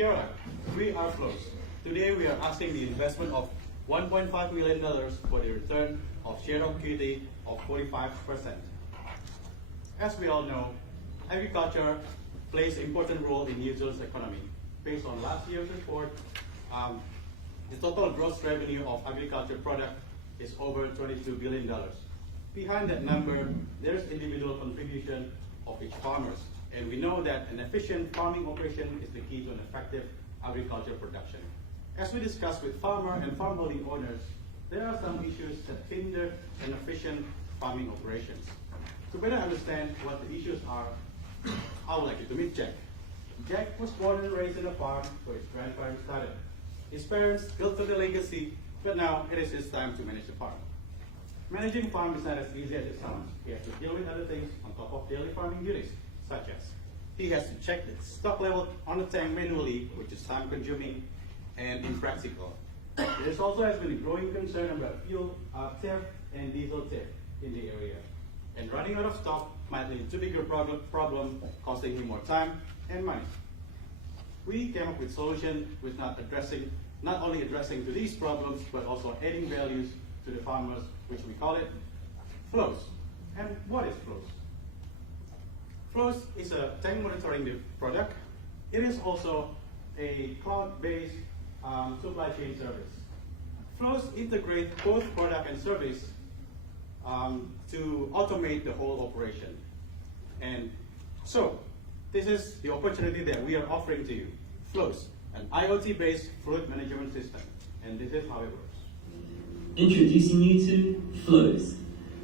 Caroline, we are Flows. Today we are asking the investment of $1.5 million for the return of share of equity of 45%. As we all know, agriculture plays an important role in New Zealand's economy. Based on last year's report, the total gross revenue of agriculture product is over $22 billion. Behind that number, there is individual contribution of each farmer. And we know that an efficient farming operation is the key to an effective agriculture production. As we discussed with farmer and farmholding owners, there are some issues that hinder an efficient farming operations. To better understand what the issues are, I would like you to meet Jack. Jack was born and raised on a farm where his grandfather started. His parents built the legacy, but now it is his time to manage the farm. Managing a farm is not as easy as it sounds. He has to deal with other things on top of daily farming duties, such as he has to check the stock level on the tank manually, which is time-consuming and impractical. There also has been a growing concern about fuel theft and diesel theft in the area. And running out of stock might lead to a bigger problem, costing him more time and money. We came up with a solution with not only addressing to these problems, but also adding values to the farmers, which we call it Flows. And what is Flows? Flows is a tank monitoring product. It is also a cloud-based supply chain service. Flows integrate both product and service to automate the whole operation. And so, this is the opportunity that we are offering to you. Flows, an IoT-based fluid management system. And this is how it works. Introducing you to Flows.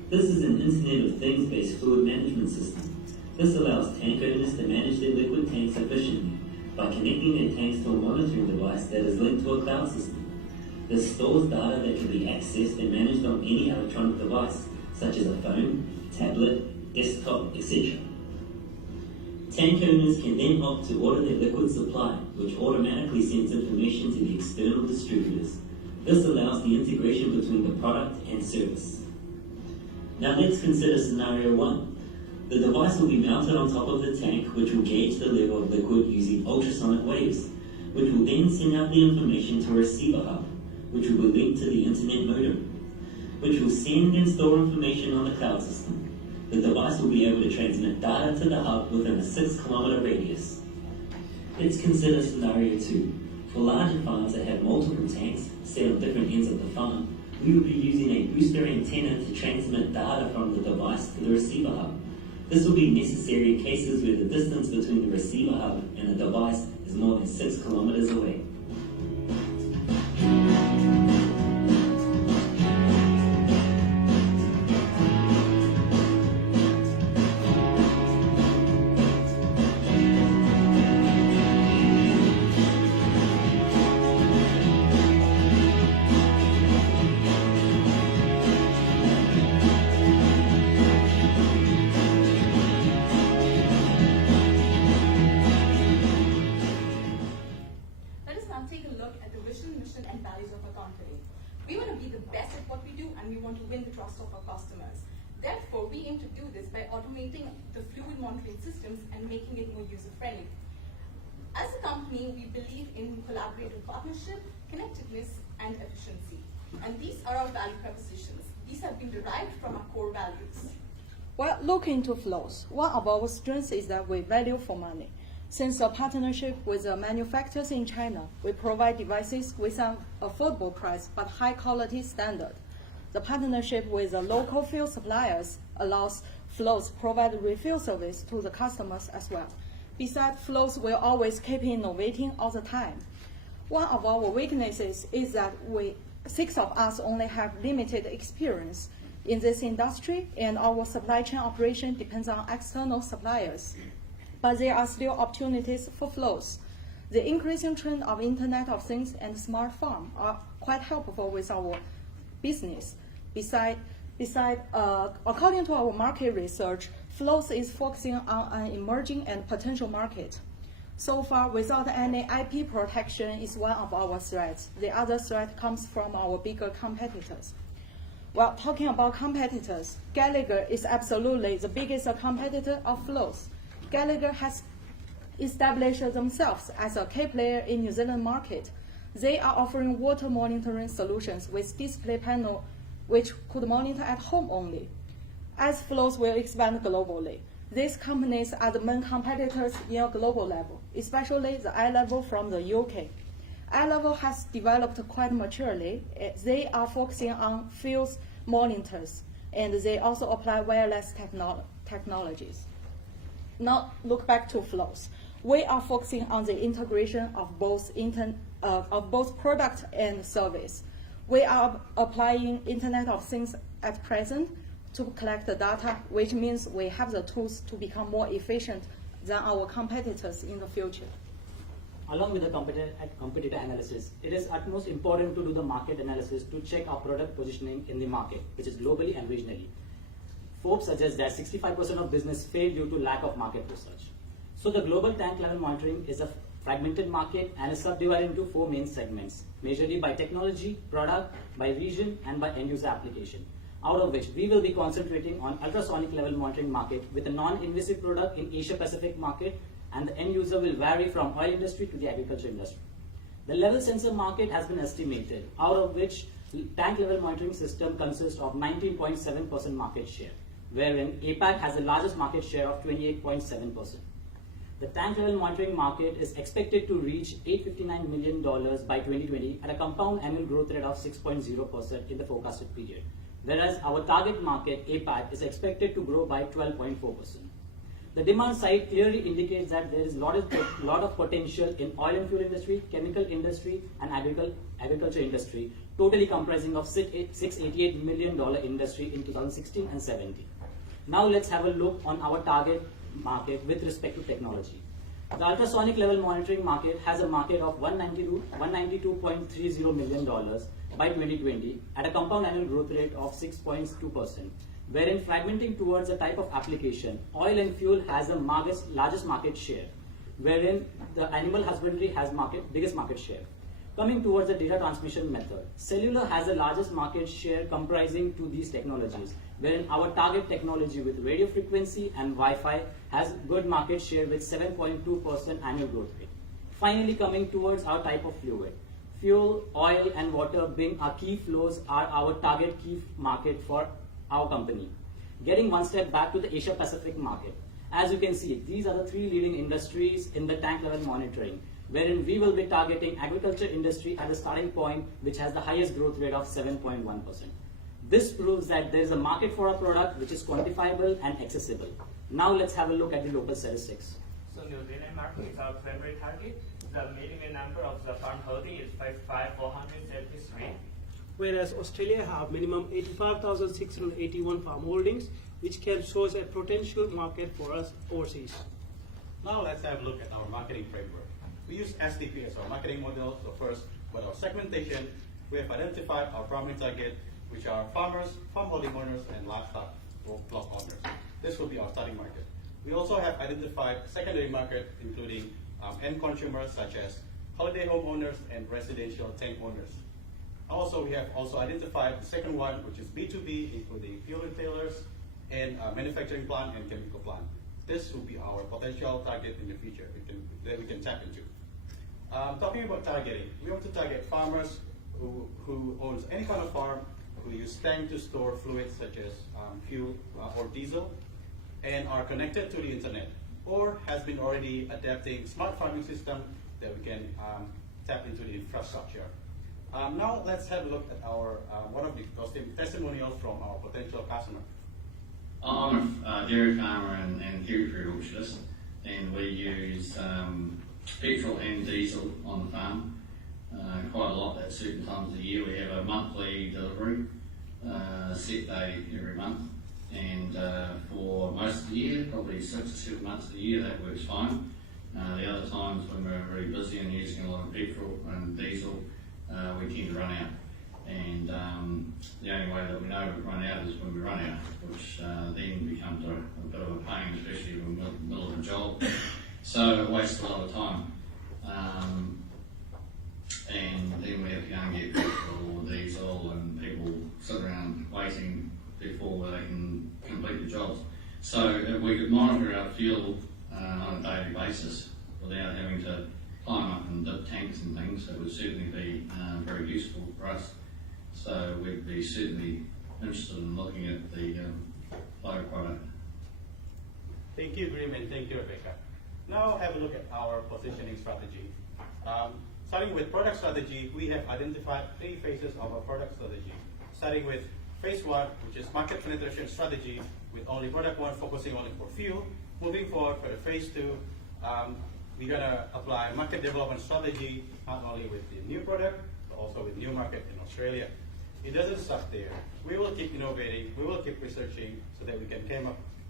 This is an Internet of Things-based fluid management system. This allows tank owners to manage their liquid tanks efficiently by connecting their tanks to a monitoring device that is linked to a cloud system. This stores data that can be accessed and managed on any electronic device, such as a phone, tablet, desktop, etc. Tank owners can then opt to order their liquid supply, which automatically sends information to the external distributors. This allows the integration between the product and service. Now let's consider scenario 1. The device will be mounted on top of the tank, which will gauge the level of liquid using ultrasonic waves, which will then send out the information to a receiver hub, which will be linked to the internet modem, which will send and store information on the cloud system. The device will be able to transmit data to the hub within a 6-kilometer radius. Let's consider scenario 2. For larger farms that have multiple tanks set on different ends of the farm, we will be using a booster antenna to transmit data from the device to the receiver hub. This will be necessary in cases where the distance between the receiver hub and the device is more than 6 kilometers away. We want to be the best at what we do, and we want to win the trust of our customers. Therefore, we aim to do this by automating the fluid monitoring systems and making it more user-friendly. As a company, we believe in collaborative partnership, connectedness, and efficiency. And these are our value propositions. These have been derived from our core values. Well, looking into Flows, one of our strengths is that we value for money. Since a partnership with the manufacturers in China, we provide devices with an affordable price but high quality standard. The partnership with the local fuel suppliers allows Flows provide refill service to the customers as well. Besides, Flows will always keep innovating all the time. One of our weaknesses is that 6 of us only have limited experience in this industry, and our supply chain operation depends on external suppliers. But there are still opportunities for Flows. The increasing trend of Internet of Things and smart farm are quite helpful with our business. According to our market research, Flows is focusing on an emerging and potential market. So far, without any IP protection is one of our threats. The other threat comes from our bigger competitors. Well, talking about competitors, Gallagher is absolutely the biggest competitor of Flows. Gallagher has established themselves as a key player in New Zealand market. They are offering water monitoring solutions with display panel which could monitor at home only. As Flows will expand globally, these companies are the main competitors in a global level, especially the iLevel from the UK. iLevel has developed quite maturely. They are focusing on field monitors, and they also apply wireless technologies. Now look back to Flows. We are focusing on the integration of both product and service. We are applying Internet of Things at present to collect the data, which means we have the tools to become more efficient than our competitors in the future. Along with the competitor analysis, it is utmost important to do the market analysis to check our product positioning in the market, which is globally and regionally. Forbes suggests that 65% of business fail due to lack of market research. So the global tank level monitoring is a fragmented market and is subdivided into 4 main segments, majorly by technology, product, by region, and by end user application. Out of which we will be concentrating on ultrasonic level monitoring market with a non-invasive product in Asia Pacific market, and the end user will vary from oil industry to the agriculture industry. The level sensor market has been estimated, out of which tank level monitoring system consists of 19.7% market share, wherein APAC has the largest market share of 28.7%. The tank level monitoring market is expected to reach $859 million by 2020 at a compound annual growth rate of 6.0% in the forecasted period, whereas our target market, APAC, is expected to grow by 12.4%. The demand side clearly indicates that there is a lot of potential in oil and fuel industry, chemical industry, and agriculture industry, totally comprising of $688 million industry in 2016 and 17. Now let's have a look on our target market with respect to technology. The ultrasonic level monitoring market has a market of $192.30 million by 2020 at a compound annual growth rate of 6.2%. Wherein fragmenting towards a type of application, oil and fuel has the largest market share, wherein the animal husbandry has biggest market share. Coming towards the data transmission method, cellular has the largest market share comprising to these technologies, wherein our target technology with radio frequency and Wi-Fi has good market share with 7.2% annual growth rate. Finally, coming towards our type of fluid. Fuel, oil, and water being our key flows are our target key market for our company. Getting one step back to the Asia Pacific market. As you can see, these are the 3 leading industries in the tank level monitoring, wherein we will be targeting agriculture industry at the starting point, which has the highest growth rate of 7.1%. This proves that there is a market for a product which is quantifiable and accessible. Now let's have a look at the local statistics. So New Zealand market is our primary target. The minimum number of the farm holding is 55,473. Whereas Australia have minimum 85,681 farm holdings, which can show a potential market for us overseas. Now let's have a look at our marketing framework. We use SDP as our marketing model. So first, for our segmentation, we have identified our primary target, which are farmers, farm holding owners, and livestock block owners. This will be our starting market. We also have identified secondary market, including end consumers such as holiday homeowners and residential tank owners. Also, we have also identified the second one, which is B2B, including fuel retailers and manufacturing plant and chemical plant. This will be our potential target in the future that we can tap into. Talking about targeting, we want to target farmers who owns any kind of farm, who use tank to store fluids such as fuel or diesel, and are connected to the internet, or has been already adapting smart farming system that we can tap into the infrastructure. Now let's have a look at our one of the testimonials from our potential customer. I'm a dairy farmer and kiwi fruit orchardist, and we use petrol and diesel on the farm quite a lot at certain times of the year. We have a monthly delivery, set day every month, and for most of the year, probably 6 or 7 months of the year, that works fine. The other times when we're very busy and using a lot of petrol and diesel, we tend to run out. And the only way that we know we've run out is when we run out, which then becomes a bit of a pain, especially when we're in the middle of a job. So it wastes a lot of time. And then we have to go and get petrol or diesel, and people sit around waiting before they can complete the jobs. So if we could monitor our fuel on a daily basis, without having to climb up and dip tanks and things. It would certainly be very useful for us. So we'd be certainly interested in looking at the flow product. Thank you, Grim, and thank you, Rebecca. Now have a look at our positioning strategy. Starting with product strategy, we have identified 3 phases of our product strategy. Starting with phase 1, which is market penetration strategy, with only product 1 focusing only for fuel. Moving forward for the phase 2, we're gonna apply market development strategy, not only with the new product, but also with new market in Australia. It doesn't stop there. We will keep innovating, we will keep researching so that we can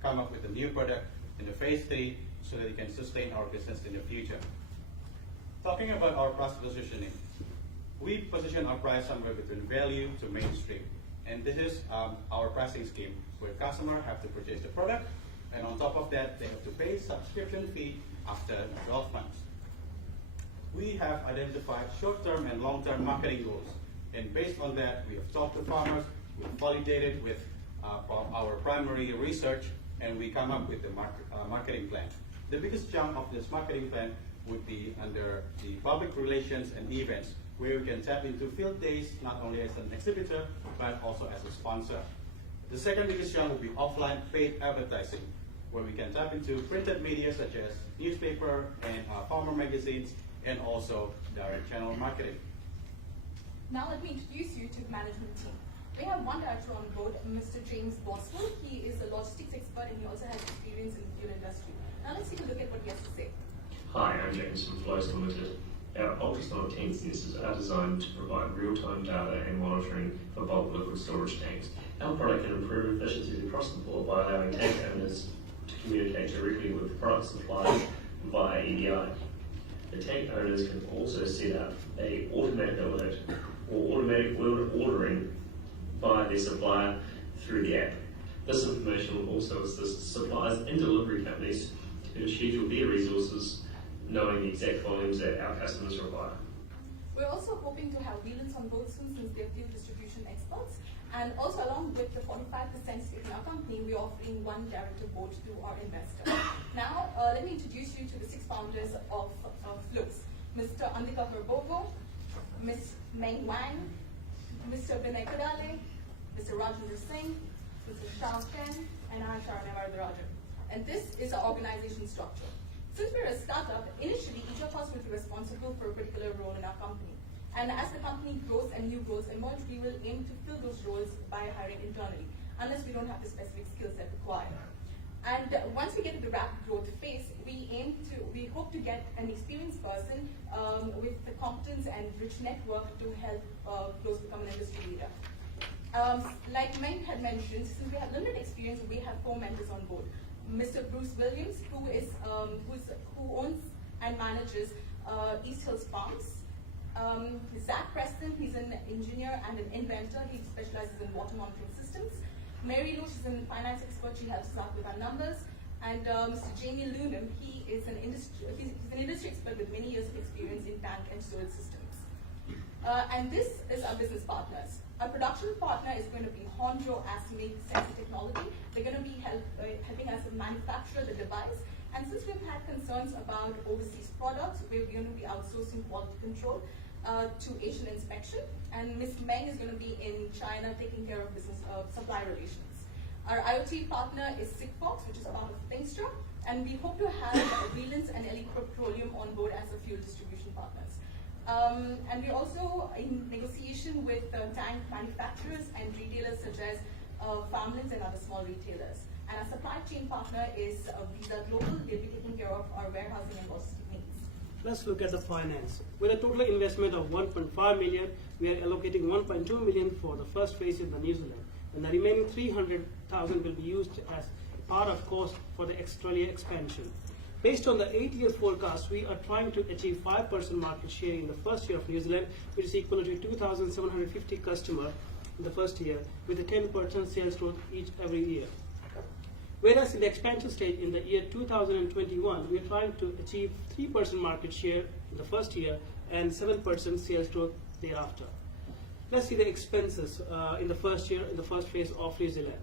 come up with a new product in the phase 3 so that we can sustain our business in the future. Talking about our price positioning, we position our price somewhere between value to mainstream. And this is our pricing scheme, where customers have to purchase the product, and on top of that, they have to pay subscription fee after 12 months. We have identified short-term and long-term marketing goals, and based on that, we have talked to farmers, we've validated with our primary research, and we come up with the marketing plan. The biggest chunk of this marketing plan would be under the public relations and events, where we can tap into field days, not only as an exhibitor, but also as a sponsor. The second biggest chunk will be offline paid advertising, where we can tap into printed media such as newspaper and farmer magazines, and also direct channel marketing. Now let me introduce you to the management team. We have one director on board, Mr. James Boswell. He is a logistics expert and he also has experience in the fuel industry. Now let's take a look at what he has to say. Hi, I'm James from Flows Limited. Our ultrasonic tank sensors are designed to provide real-time data and monitoring for bulk liquid storage tanks. Our product can improve efficiencies across the board by allowing tank owners to communicate directly with the product suppliers via EDI. The tank owners can also set up a automatic alert or automatic ordering via their supplier through the app. This information will also assist suppliers and delivery companies who schedule their resources, knowing the exact volumes that our customers require. We're also hoping to have Wheelance on board soon, since they're fuel distribution experts. And also, along with the 45% stake in our company, we're offering one director board to our investor. Now, let me introduce you to the 6 founders of Flows. Mr. Andika Verbogo, Ms. Meng Wang, Mr. Vinay Kadale, Mr. Rajendra Singh, Mr. Shao Chen, and I, Sharanya Varadarajan. And this is our organization structure. Since we're a startup, initially each of us will be responsible for a particular role in our company. And as the company grows and new roles emerge, we will aim to fill those roles by hiring internally, unless we don't have the specific skills that required. And once we get to the rapid growth phase, we hope to get an experienced person with the competence and rich network to help Flows become an industry leader. Like Meng had mentioned, since we have limited experience, we have 4 mentors on board. Mr. Bruce Williams, who owns and manages East Hills Farms. Zach Preston, he's an engineer and an inventor. He specializes in water monitoring systems. Mary Lou, she's a finance expert. She helps us out with our numbers. And Mr. Jamie Lunam, he's an industry expert with many years of experience in tank and storage systems. And this is our business partners. Our production partner is going to be Hondro Asmate Sensor Technology. They're going to be helping us manufacture the device. And since we've had concerns about overseas products, we're going to be outsourcing quality control to Asian inspection. And Ms. Meng is going to be in China taking care of business supply relations. Our IoT partner is Sigfox, which is a part of Pingstra. And we hope to have Wheelance and Elite Petroleum on board as the fuel distribution partners. And we're also in negotiation with tank manufacturers and retailers such as Farmlands and other small retailers. And our supply chain partner is Visa Global. They'll be taking care of our warehousing and logistic needs. Let's look at the finance. With a total investment of 1.5 million, we are allocating 1.2 million for the first phase in New Zealand. And the remaining 300,000 will be used as part of cost for the Australia expansion. Based on the 8-year forecast, we are trying to achieve 5% market share in the first year of New Zealand, which is equal to 2,750 customers in the first year, with a 10% sales growth every year. Whereas in the expansion stage in the year 2021, we are trying to achieve 3% market share in the first year and 7% sales growth thereafter. Let's see the expenses in the first year, in the first phase of New Zealand.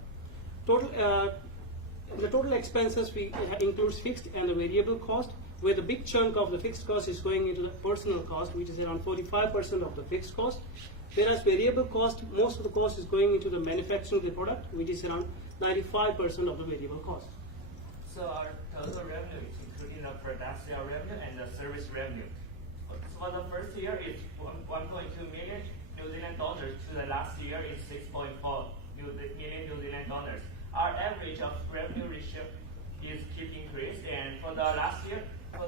The total expenses includes fixed and variable cost. where the big chunk of the fixed cost is going into the personal cost, which is around 45% of the fixed cost, whereas variable cost, most of the cost is going into the manufacturing of the product, which is around 95% of the variable cost. So our total revenue is including the production revenue and the service revenue. For the first year, it's 1.2 million New Zealand dollars. To the last year, it's 6.4 million New Zealand dollars. Our average of revenue ratio is keep increased, and for the last year is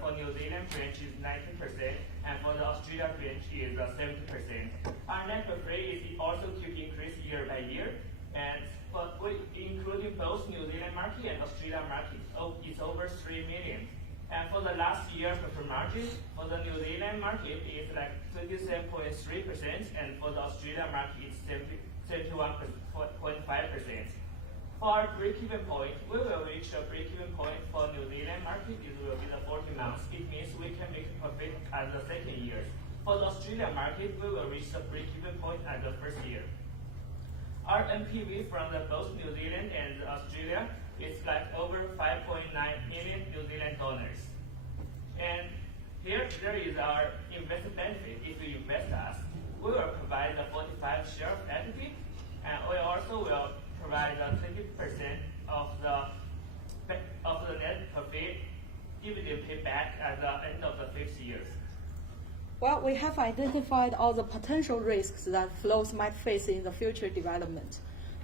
for New Zealand branch is 19%, and for the Australia branch is 70%. Our net profit is also keep increase year by year, and including both New Zealand market and Australia market, it's over 3 million. And for the last year profit margin, for the New Zealand market is like 27.3%, and for the Australia market it's 71.5%. For our break-even point, we will reach a break-even point for New Zealand market. It will be the 40 months. It means we can make a profit at the second year. For the Australian market, we will reach the break-even point at the first year. Our NPV from both New Zealand and Australia is like over 5.9 million New Zealand dollars. And here there is our investment benefit. If you invest us, we will provide the 45 share of equity, and we also will provide 20% of the net profit dividend payback at the end of the 6 years. Well, we have identified all the potential risks that flows might face in the future development.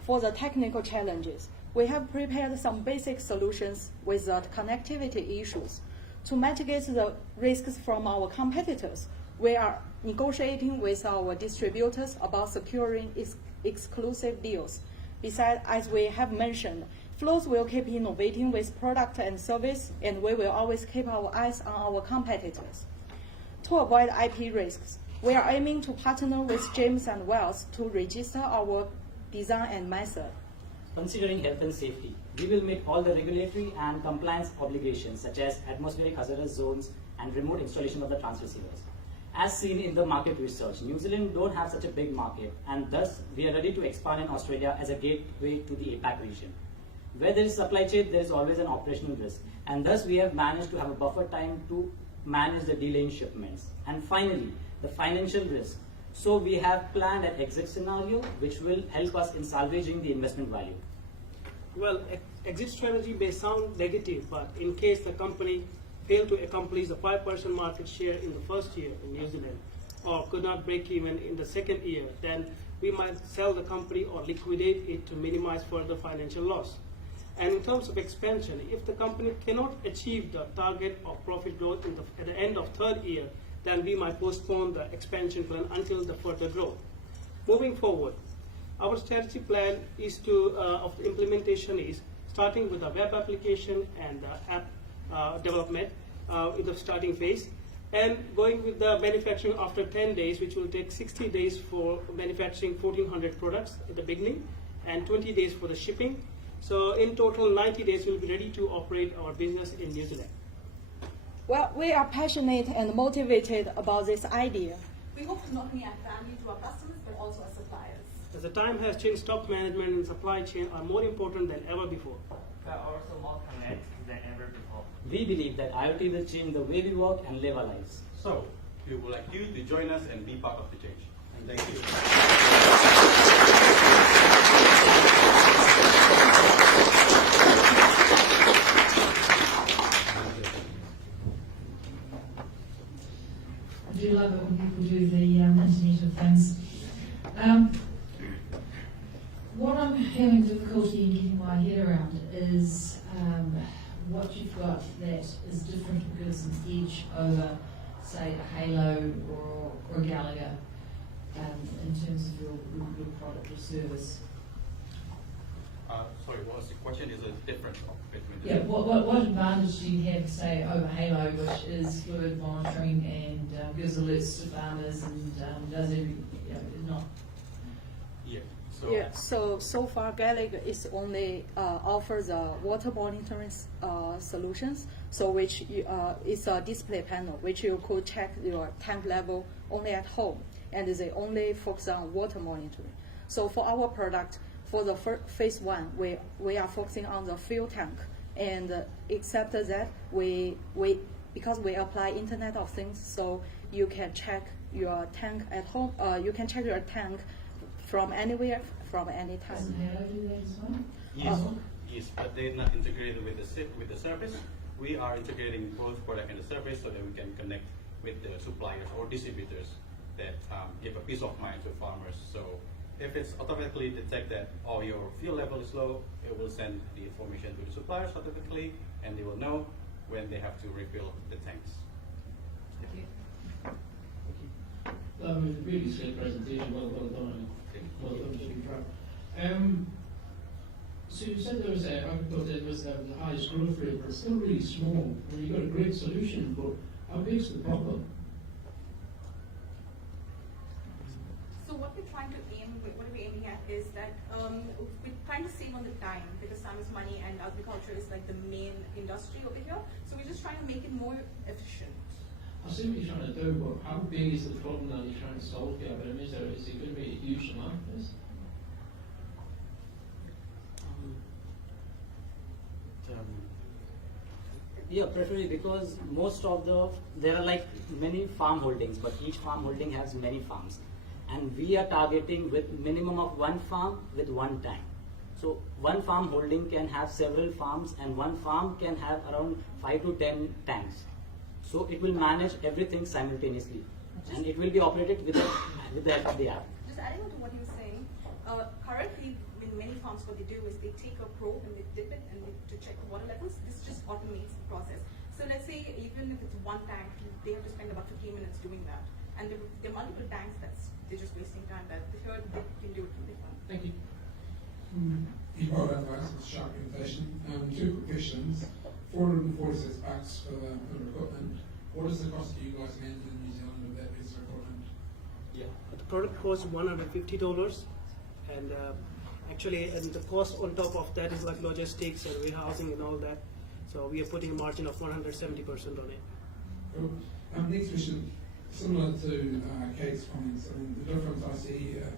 For the technical challenges, we have prepared some basic solutions with the connectivity issues. To mitigate the risks from our competitors, we are negotiating with our distributors about securing exclusive deals. Besides, as we have mentioned, Flows will keep innovating with product and service, and we will always keep our eyes on our competitors. To avoid IP risks, we are aiming to partner with James and Wells to register our design and method. Considering health and safety, we will meet all the regulatory and compliance obligations such as atmospheric hazardous zones and remote installation of the transceivers. As seen in the market research, New Zealand don't have such a big market, and thus we are ready to expand in Australia as a gateway to the APAC region. Where there is supply chain, there is always an operational risk, and thus we have managed to have a buffer time to manage the delay in shipments. And finally, the financial risk. So we have planned an exit scenario which will help us in salvaging the investment value. Well, exit strategy may sound negative, but in case the company failed to accomplish the 5% market share in the first year in New Zealand, or could not break even in the second year, then we might sell the company or liquidate it to minimize further financial loss. And in terms of expansion, if the company cannot achieve the target of profit growth at the end of third year, then we might postpone the expansion plan until the further growth. Moving forward, our strategy plan is of the implementation is starting with a web application and app development in the starting phase, and going with the manufacturing after 10 days, which will take 60 days for manufacturing 1,400 products at the beginning and 20 days for the shipping. So in total, 90 days we'll be ready to operate our business in New Zealand. Well, we are passionate and motivated about this idea. We hope to not only add value to our customers, but also our suppliers. As the time has changed, stock management and supply chain are more important than ever before. We are also more connected than ever before. We believe that IoT will change the way we work and live our lives. So, we would like you to join us and be part of the change. And thank you. I do love it when people do the Internet of Things. What I'm having difficulty in getting my head around is what you've got that is different or gives an edge over, say, a Halo or a Gallagher in terms of your product or service. Sorry, what was the question? Is it different between the Yeah, what advantage do you have, say, over Halo, which is fluid monitoring and gives alerts to farmers and does every, not. Yeah. Yeah, so far Gallagher is only offers water monitoring solutions, so which is a display panel which you could check your tank level only at home, and they only focus on water monitoring. So for our product, for the phase one, we are focusing on the fuel tank And except that, because we apply Internet of Things, so you can check your tank at home. You can check your tank from anywhere, from any time. Doesn't Halo do that as well? Yes, yes, but they're not integrated with the service. We are integrating both product and the service so that we can connect with the suppliers or distributors that give a peace of mind to farmers. So if it's automatically detect that your fuel level is low, it will send the information to the suppliers automatically, and they will know when they have to refill the tanks. The previous presentation, well done, Mr. Trump. So you said there was the highest growth rate, but it's still really small. Well, you've got a great solution, but how big's the problem? So what we're aiming at is that we're trying to save on the time, because time is money and agriculture is like the main industry over here. So we're just trying to make it more efficient. I see what you're trying to do, but how big is the problem that you're trying to solve here? But I mean, is it going to be a huge amount of this? Yeah, preferably because most of there are like many farm holdings, but each farm holding has many farms. And we are targeting with minimum of one farm with one tank. So one farm holding can have several farms, and one farm can have around 5 to 10 tanks. So it will manage everything simultaneously, and it will be operated with the help of the app. Just adding on to what you were saying, currently in many farms what they do is they take a probe and they dip it and to check the water levels. This just automates the process. So let's say even if it's one tank, they have to spend about 15 minutes doing that. And there are multiple tanks they're just wasting time. That here they can do it really fun. Thank you. Well done, guys. It's a sharp invitation. Two quick questions. $446 for the equipment. What is the cost to you guys manage in New Zealand of that piece of equipment? Yeah, the product costs $150, and actually, and the cost on top of that is like logistics and warehousing and all that. So we are putting a margin of 170% on it. Cool. Next question, similar to Kate's comments. I mean, the difference I see here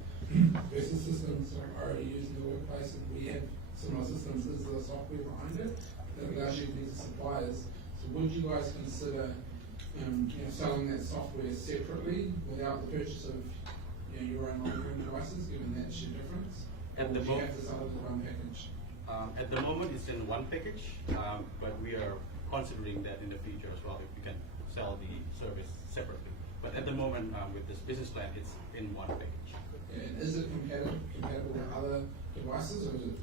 versus systems that are already used in the workplace, and we have similar systems, is the software behind it that allows you to use suppliers. So would you guys consider selling that software separately without the purchase of your own monitoring devices, given that's your difference? At the you have to sell it as one package? At the moment, it's in one package, but we are considering that in the future as well, if we can sell the service separately. But at the moment, with this business plan, it's in one package. And is it compatible with other devices, or is it?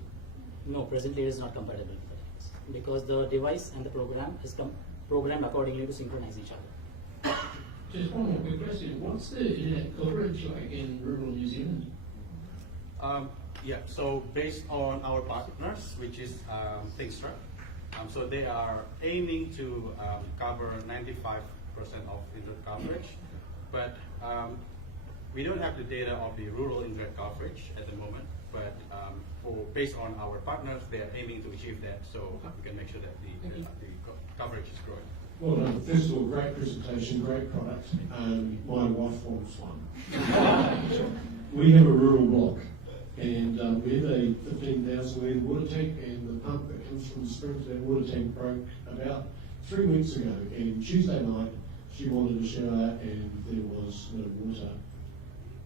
No, presently it is not compatible with the device, because the device and the program is programmed accordingly to synchronize each other. Just one more quick question. What's the internet coverage like in rural New Zealand? Yeah, so based on our partners, which is Thingstra, so they are aiming to cover 95% of internet coverage, but we don't have the data of the rural internet coverage at the moment, but based on our partners, they are aiming to achieve that, so we can make sure that the coverage is growing. Well, first of all, great presentation, great product. My wife wants one. We have a rural block, and we have a 15,000 litre water tank, and the pump that comes from the spring to that water tank broke about 3 weeks ago. And Tuesday night, she wanted a shower, and there was no water.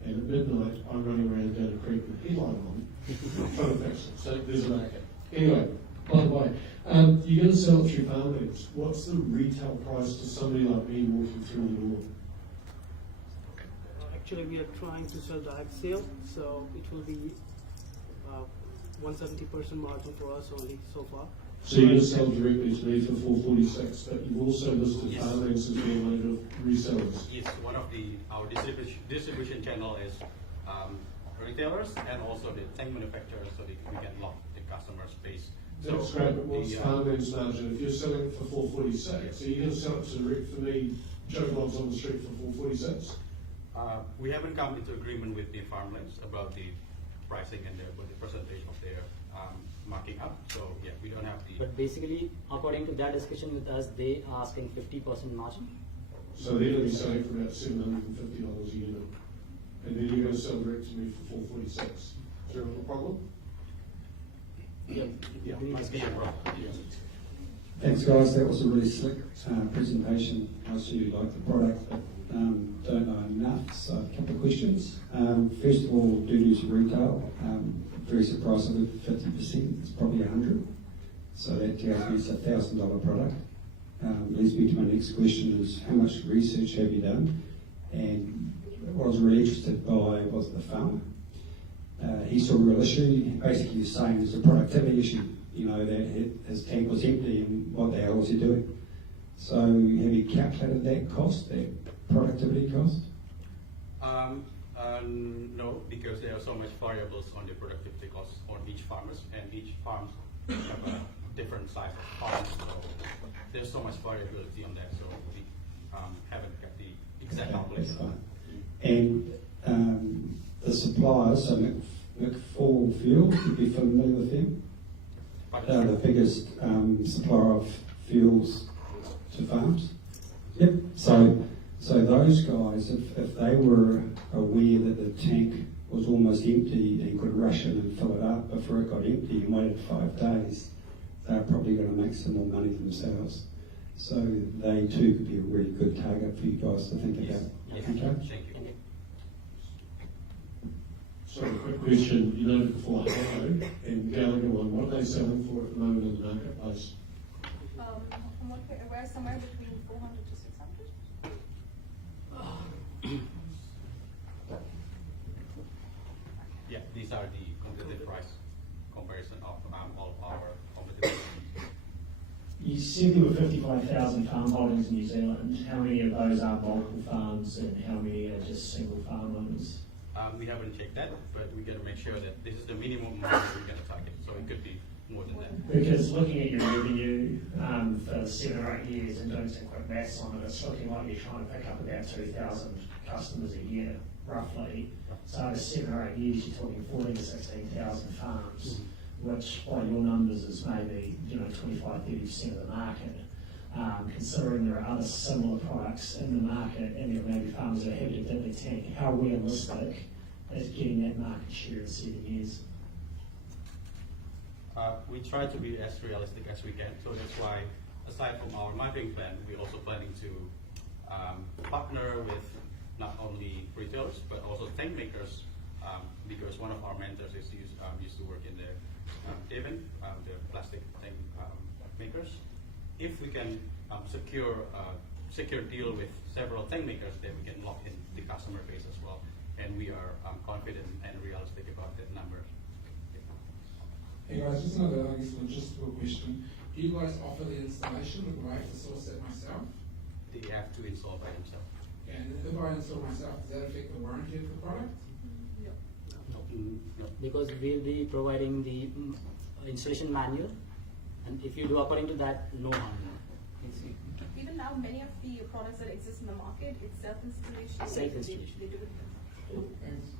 And at midnight, I'm running around down the creek with the headlight on, trying to fix it. So there's a backup. Anyway, by the way, you're going to sell it through Farmlinks. What's the retail price to somebody like me walking through the door? Actually, we are trying to sell direct sale, so it will be 170% margin for us only so far. So you're going to sell directly to me for $446, but you've also listed Farmlinks as being one of your resellers. Yes, one of our distribution channel is retailers and also the tank manufacturers, so that we can lock the customer space. That's great, but what's Farmlinks margin? If you're selling it for $446, are you going to sell it to direct for me, Joe Bloggs on the street for $446? We haven't come into agreement with the Farmlinks about the pricing and the percentage of their marking up. So yeah, we don't have the. But basically, according to that discussion with us, they are asking 50% margin. So they're going to be selling for about $750 a unit, and then you're going to sell direct to me for $446. Is there a problem? Yeah, must be a problem. Yes. Thanks guys, that was a really slick presentation. I really like the product, but don't know enough, so a couple of questions. First of all, do news retail, very surprisingly 50%, it's probably 100. So that tells me it's a $1,000 product. Leads me to my next question is, how much research have you done? And what I was really interested by was the farmer. He saw a real issue, basically he's saying it's a productivity issue, you know, that his tank was empty and what the hell was he doing? So have you calculated that cost, that productivity cost? No, because there are so much variables on the productivity costs on each farmers, and each farm have a different size of farm, so there's so much variability on that, so we haven't got the exact calculation. And the suppliers, so McFall Fuels, you'd be familiar with them? They're the biggest supplier of fuels to farms. Yep. So those guys, if they were aware that the tank was almost empty and could rush in and fill it up before it got empty and waited 5 days, they're probably going to make some more money themselves. So they too could be a really good target for you guys to think about. Yes. Okay? Thank you. So a quick question, you know, for Halo and Gallagher one, what are they selling for at the moment in the marketplace? From what we're somewhere between 400 to 600. Yeah, these are the competitive price comparison of all of our competitors. You said there were 55,000 farm holdings in New Zealand. How many of those are multiple farms and how many are just single farm owners? We haven't checked that, but we got to make sure that this is the minimum amount we're going to target, so it could be more than that. Because looking at your revenue for 7 or 8 years and doing some quick maths on it, it's looking like you're trying to pick up about 2,000 customers a year, roughly. So in 7 or 8 years, you're talking 14,000 to 16,000 farms, which by your numbers is maybe 25-30% of the market. Considering there are other similar products in the market and there may be farmers that are happy to dip their tank, how realistic is getting that market share in 7 years? We try to be as realistic as we can, so that's why, aside from our marketing plan, we're also planning to partner with not only retailers but also tank makers, because one of our mentors used to work in the Devon, the plastic tank makers. If we can secure deal with several tank makers, then we can lock in the customer base as well, and we are confident and realistic about that number. Hey guys, just another, I guess, logistical question. Do you guys offer the installation, or do I have to source that myself? They have to install by themselves. And if I install myself, does that affect the warranty of the product? No. Because we'll be providing the installation manual, and if you do according to that, no harm. Even now, many of the products that exist in the market, it's self-installation. Self-installation. They do it themselves. Thanks.